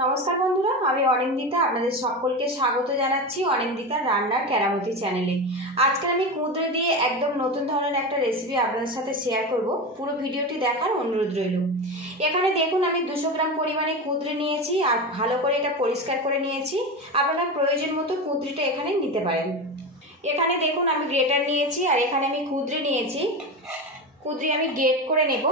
নমস্কার বন্ধুরা, আমি অনিন্দিতা আপনাদের সকলকে স্বাগত জানাচ্ছি অনিন্দিতা রান্নার কেরামতি চ্যানেলে। আজকে আমি কুঁদরি দিয়ে একদম নতুন ধরনের একটা রেসিপি আপনাদের সাথে শেয়ার করব। পুরো ভিডিওটি দেখার অনুরোধ রইল। এখানে দেখুন আমি 200 গ্রাম পরিমাণে কুঁদরি নিয়েছি আর ভালো করে এটা পরিষ্কার করে নিয়েছি। আপনারা প্রয়োজন মতো কুঁদরিটা এখানে নিতে পারেন। এখানে দেখুন আমি গ্রেটার নিয়েছি আর এখানে আমি কুঁদরি নিয়েছি। কুঁদরি আমি গ্রেট করে নেব।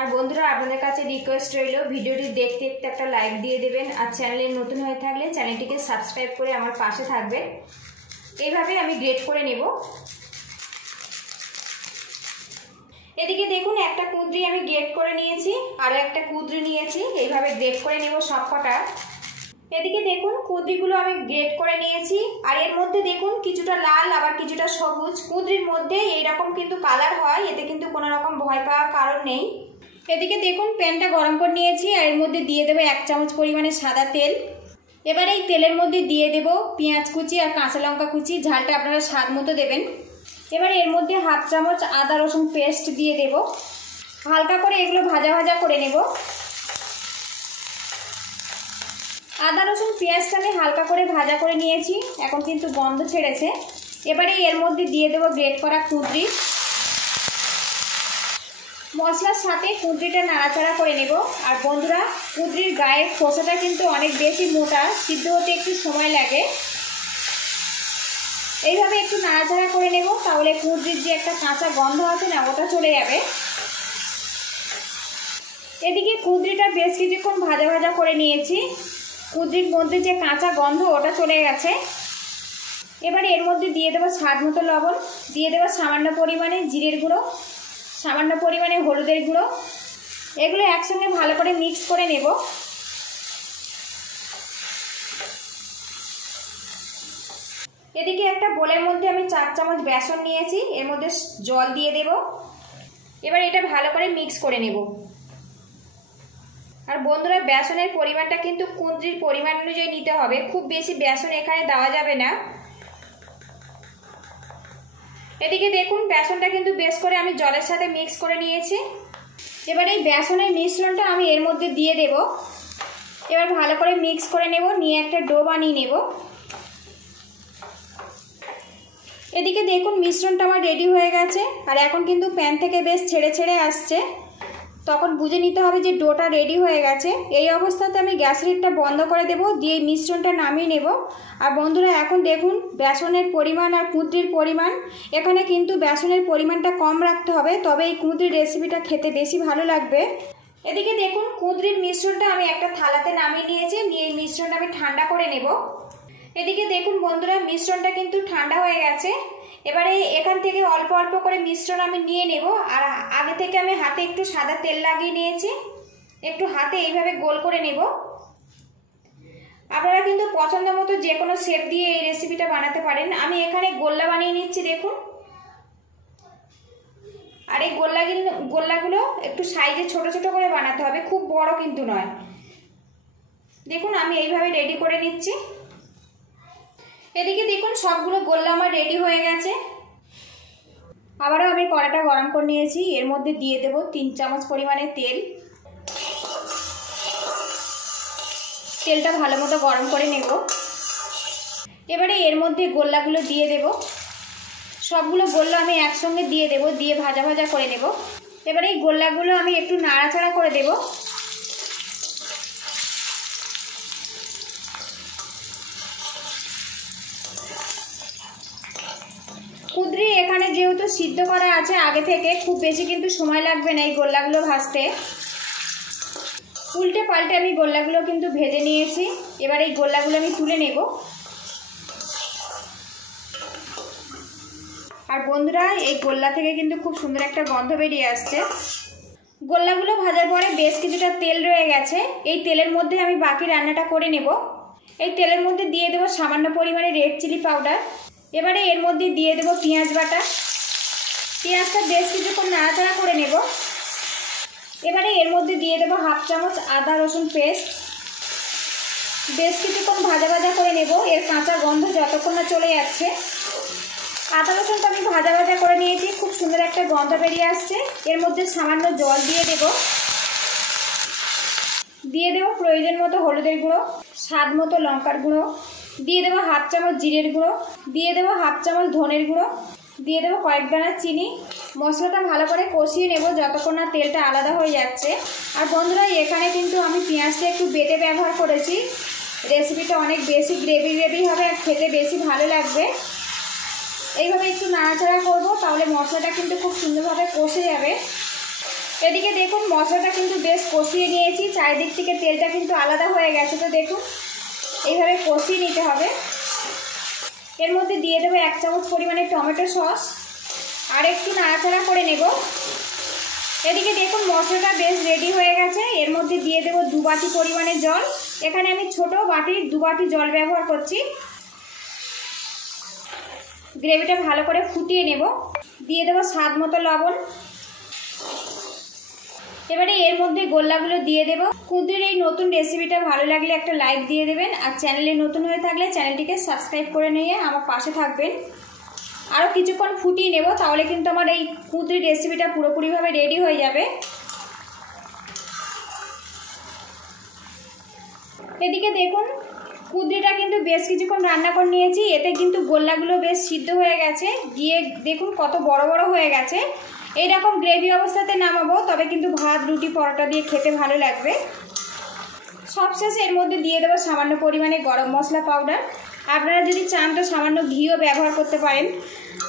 আর বন্ধুরা, আপনাদের কাছে রিকোয়েস্ট রইল ভিডিওটি দেখতে দেখতে একটা লাইক দিয়ে দেবেন আর চ্যানেলে নতুন হয়ে থাকলে চ্যানেলটিকে সাবস্ক্রাইব করে আমার পাশে থাকবেন। এইভাবে আমি গ্রেট করে নেব। এদিকে দেখুন একটা কুঁদরি আমি গ্রেট করে নিয়েছি, আরও একটা কুঁদরি নিয়েছি, এইভাবে গ্রেট করে নেব সবকটা। এদিকে দেখুন কুঁদরিগুলো আমি গ্রেট করে নিয়েছি আর এর মধ্যে দেখুন কিছুটা লাল আবার কিছুটা সবুজ। কুঁদরির মধ্যে এইরকম কিন্তু কালার হয়, এতে কিন্তু কোনো রকম ভয় পাওয়ার কারণ নেই। এদিকে দেখুন প্যানটা গরম করে নিয়েছি আর এর মধ্যে দিয়ে দেবো 1 চামচ পরিমাণে সাদা তেল। এবার এই তেলের মধ্যে দিয়ে দেবো পেঁয়াজ কুচি আর কাঁচা লঙ্কা কুচি, ঝালটা আপনারা স্বাদ মতো দেবেন। এবার এর মধ্যে 1/2 চামচ আদা রসুন পেস্ট দিয়ে দেব। হালকা করে এগুলো ভাজা ভাজা করে নেব। আদা রসুন পেঁয়াজটা আমি হালকা করে ভাজা করে নিয়েছি, এখন কিন্তু গন্ধ ছেড়েছে। এবারে এর মধ্যে দিয়ে দেবো গ্রেট করা কুঁদরি। মশলার সাথে কুঁদরিটা নাড়াচাড়া করে নেব। আর বন্ধুরা, কুঁদরির গায়ের খোসাটা কিন্তু অনেক বেশি মোটা, সিদ্ধ হতে একটু সময় লাগে। এইভাবে একটু নাড়াচাড়া করে নেব, তাহলে কুঁদরির যে একটা কাঁচা গন্ধ আছে না, ওটা চলে যাবে। এদিকে কুঁদরিটা বেশ কিছুক্ষণ ভাজা ভাজা করে নিয়েছি। কুঁদরির মধ্যে যে কাঁচা গন্ধ ওটা চলে গেছে। এবার এর মধ্যে দিয়ে দেবো স্বাদ মতো লবণ, দিয়ে দেবো সামান্য পরিমাণে জিরের গুঁড়ো, সামান্য পরিমাণে হলুদের গুঁড়ো। এগুলো একসঙ্গে ভালো করে মিক্স করে নেব। এদিকে একটা বোলের মধ্যে আমি 4 চামচ বেসন নিয়েছি, এর মধ্যে জল দিয়ে দেব। এবার এটা ভালো করে মিক্স করে নেব। আর বন্ধুরা, বেসনের পরিমাণটা কিন্তু কুঁদরির পরিমাণ অনুযায়ী নিতে হবে, খুব বেশি বেসন এখানে দেওয়া যাবে না। এদিকে দেখুন বেসনটা কিন্তু বেশ করে আমি জলের সাথে মিক্স করে নিয়েছি। এবার এই বেসনের মিশ্রণটা আমি এর মধ্যে দিয়ে দেব। এবার ভালো করে মিক্স করে নেব, নিয়ে একটা ডো বানিয়ে নেব। এদিকে দেখুন মিশ্রণটা আমার রেডি হয়ে গেছে আর এখন কিন্তু প্যান থেকে বেশ ছেড়ে ছেড়ে আসছে। তখন বুঝে নিতে হবে যে ডোটা রেডি হয়ে গেছে। এই অবস্থাতে আমি গ্যাস লিডটা বন্ধ করে দেব, দিয়ে মিশ্রণটা নামিয়ে নেব। আর বন্ধুরা, এখন দেখুন বেসনের পরিমাণ আর কুঁদরির পরিমাণ, এখানে কিন্তু বেসনের পরিমাণটা কম রাখতে হবে, তবে এই কুঁদরির রেসিপিটা খেতে বেশি ভালো লাগবে। এদিকে দেখুন কুঁদরির মিশ্রণটা আমি একটা থালাতে নামিয়ে নিয়েছি, নিয়ে এই মিশ্রণটা আমি ঠান্ডা করে নেব। এদিকে দেখুন বন্ধুরা, মিশ্রণটা কিন্তু ঠান্ডা হয়ে গেছে। এবারে এখান থেকে অল্প অল্প করে মিশ্রণ আমি নিয়ে নেব। আর আগে থেকে আমি হাতে একটু সাদা তেল লাগিয়ে নিয়েছি, একটু হাতে এইভাবে গোল করে নেব। আপনারা কিন্তু পছন্দ মতো যে কোনো শেপ দিয়ে এই রেসিপিটা বানাতে পারেন। আমি এখানে গোল্লা বানিয়ে নিচ্ছি দেখুন। আর এই গোল্লাগুলো একটু সাইজে ছোট ছোট করে বানাতে হবে, খুব বড় কিন্তু নয়। দেখুন আমি এইভাবে রেডি করে নিচ্ছি। এদিকে দেখুন সবগুলো গোল্লা আমার রেডি হয়ে গেছে। আবারও আমি কড়াইটা গরম করে নিয়েছি, এর মধ্যে দিয়ে দেব 3 চামচ পরিমাণে তেল। তেলটা ভালো মতো গরম করে নেব। এবারে এর মধ্যে গোল্লাগুলো দিয়ে দেব। সবগুলো গোল্লা আমি একসঙ্গে দিয়ে দেব, দিয়ে ভাজা ভাজা করে নেব। এবারে এই গোল্লাগুলো আমি একটু নাড়াচাড়া করে দেব। কুঁদরি এখানে যেহেতু সিদ্ধ করা আছে আগে থেকে, খুব বেশি কিন্তু সময় লাগবে না এই গোল্লাগুলো ভাজতে। উল্টে পাল্টে আমি গোল্লাগুলো কিন্তু ভেজে নিয়েছি। এবার এই গোল্লাগুলো আমি তুলে নেব। আর বন্ধুরা, এই গোল্লা থেকে কিন্তু খুব সুন্দর একটা গন্ধ বেরিয়ে আসছে। গোল্লাগুলো ভাজার পরে বেশ কিছুটা তেল রয়ে গেছে, এই তেলের মধ্যে আমি বাকি রান্নাটা করে নেব। এই তেলের মধ্যে দিয়ে দেবো সামান্য পরিমাণে রেড চিলি পাউডার। এবারে এর মধ্যে দিয়ে দেবো পেঁয়াজ বাটা। পেঁয়াজটা বেশ কিছুক্ষণ নাড়াচাড়া করে নেব। এবারে এর মধ্যে দিয়ে দেবো 1/2 চামচ আদা রসুন পেস্ট। বেশ কিছুক্ষণ ভাজা ভাজা করে নেব, এর কাঁচা গন্ধ যতক্ষণ না চলে যাচ্ছে। আদা রসুনটা আমি ভাজা ভাজা করে নিয়েছি, খুব সুন্দর একটা গন্ধ বেরিয়ে আসছে। এর মধ্যে সামান্য জল দিয়ে দেব, দিয়ে দেবো প্রয়োজন মতো হলুদের গুঁড়ো, স্বাদ মতো লঙ্কার গুঁড়ো, দিয়ে দেবো হাফ চামচ জিরের গুঁড়ো, দিয়ে দেবো হাফ চামচ ধনের গুঁড়ো, দিয়ে দেবো কয়েক দানা চিনি। মশলাটা ভালো করে কষিয়ে নেব যতক্ষণ না তেলটা আলাদা হয়ে যাচ্ছে। আর বন্ধুরা, এখানে কিন্তু আমি পেঁয়াজটা একটু বেটে ব্যবহার করেছি। রেসিপিটা অনেক বেশি গ্রেভি গ্রেভি হবে আর খেতে বেশি ভালো লাগবে। এইভাবে একটু নাড়াচাড়া করব, তাহলে মশলাটা কিন্তু খুব সুন্দরভাবে কষে যাবে। এদিকে দেখুন মশলাটা কিন্তু বেশ কষিয়ে নিয়েছি, চারিদিক থেকে তেলটা কিন্তু আলাদা হয়ে গেছে। তো দেখুন এইভাবে কষিয়ে নিতে হবে। এর মধ্যে দিয়ে দেবো 1 চামচ পরিমাণে টমেটো সস, আর একটু নাড়াচাড়া করে নেব। এদিকে দেখুন মশলাটা বেশ রেডি হয়ে গেছে। এর মধ্যে দিয়ে দেবো 2 বাটি পরিমাণে জল। এখানে আমি ছোট বাটির 2 বাটি জল ব্যবহার করছি। গ্রেভিটা ভালো করে ফুটিয়ে নেব। দিয়ে দেবো স্বাদ মতো লবণ। এবারে এর মধ্যে গোল্লাগুলো দিয়ে দেব। কুঁদরির এই নতুন রেসিপিটা ভালো লাগলে একটা লাইক দিয়ে দেবেন, আর চ্যানেলে নতুন হয়ে থাকলে চ্যানেলটিকে সাবস্ক্রাইব করে নিয়ে আমার পাশে থাকবেন। আরও কিছুক্ষণ ফুটিয়ে নেব, তাহলে কিন্তু আমার এই কুঁদরির রেসিপিটা পুরোপুরিভাবে রেডি হয়ে যাবে। এদিকে দেখুন কুঁদরিটা কিন্তু বেশ কিছুক্ষণ রান্না করে নিয়েছি। এতে কিন্তু গোল্লাগুলো বেশ সিদ্ধ হয়ে গেছে, গিয়ে দেখুন কত বড় বড় হয়ে গেছে। এইরকম গ্রেভি অবস্থাতে নামাবো, তবে কিন্তু ভাত রুটি পরোটা দিয়ে খেতে ভালো লাগবে। সবশেষে এর মধ্যে দিয়ে দেবো সামান্য পরিমাণে গরম মশলা পাউডার। আপনারা যদি চান তো সামান্য ঘিও ব্যবহার করতে পারেন।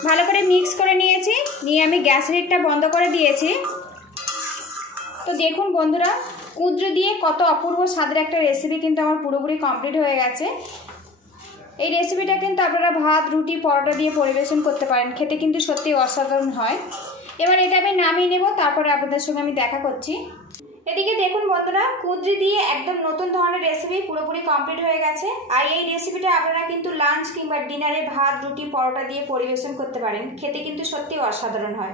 ভালো করে মিক্স করে নিয়েছি, নিয়ে আমি গ্যাস লিডটা বন্ধ করে দিয়েছি। তো দেখুন বন্ধুরা, কুঁদরি দিয়ে কত অপূর্ব স্বাদের একটা রেসিপি কিন্তু আমার পুরোপুরি কমপ্লিট হয়ে গেছে। এই রেসিপিটা কিন্তু আপনারা ভাত রুটি পরোটা দিয়ে পরিবেশন করতে পারেন, খেতে কিন্তু সত্যি অসাধারণ হয়। এবার এটা আমি নামিয়ে নেব, তারপরে আপনাদের সঙ্গে আমি দেখা করছি। এদিকে দেখুন বন্ধুরা, কুঁদরি দিয়ে একদম নতুন ধরনের রেসিপি পুরোপুরি কমপ্লিট হয়ে গেছে। আর এই রেসিপিটা আপনারা কিন্তু লাঞ্চ কিংবা ডিনারে ভাত রুটি পরোটা দিয়ে পরিবেশন করতে পারেন, খেতে কিন্তু সত্যি অসাধারণ হয়।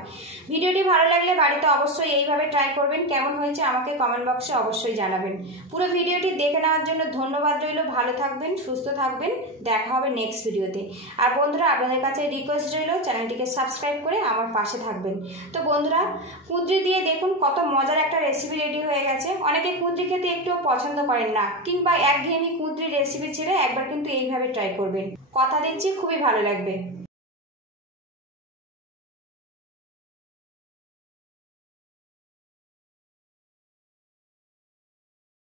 ভিডিওটি ভালো লাগলে বাড়িতে অবশ্যই এইভাবে ট্রাই করবেন। কেমন হয়েছে আমাকে কমেন্ট বক্সে অবশ্যই জানাবেন। পুরো ভিডিওটি দেখে নেওয়ার জন্য ধন্যবাদ রইল। ভালো থাকবেন, সুস্থ থাকবেন, দেখা হবে নেক্সট ভিডিওতে। আর বন্ধুরা, আপনাদের কাছে রিকোয়েস্ট রইল চ্যানেলটিকে সাবস্ক্রাইব করে আমার পাশে থাকবেন। তো বন্ধুরা, কুঁদরি দিয়ে দেখুন কত মজার একটা রেসিপি রেডি হয়ে গেছে। অনেকে কুঁদরি খেতে একটুও পছন্দ করেন না, কিংবা একঘেয়েমি কুঁদরি রেসিপি ছেড়ে একবার কিন্তু এইভাবে ট্রাই করবেন। কথা দিচ্ছি খুবই ভালো লাগবে।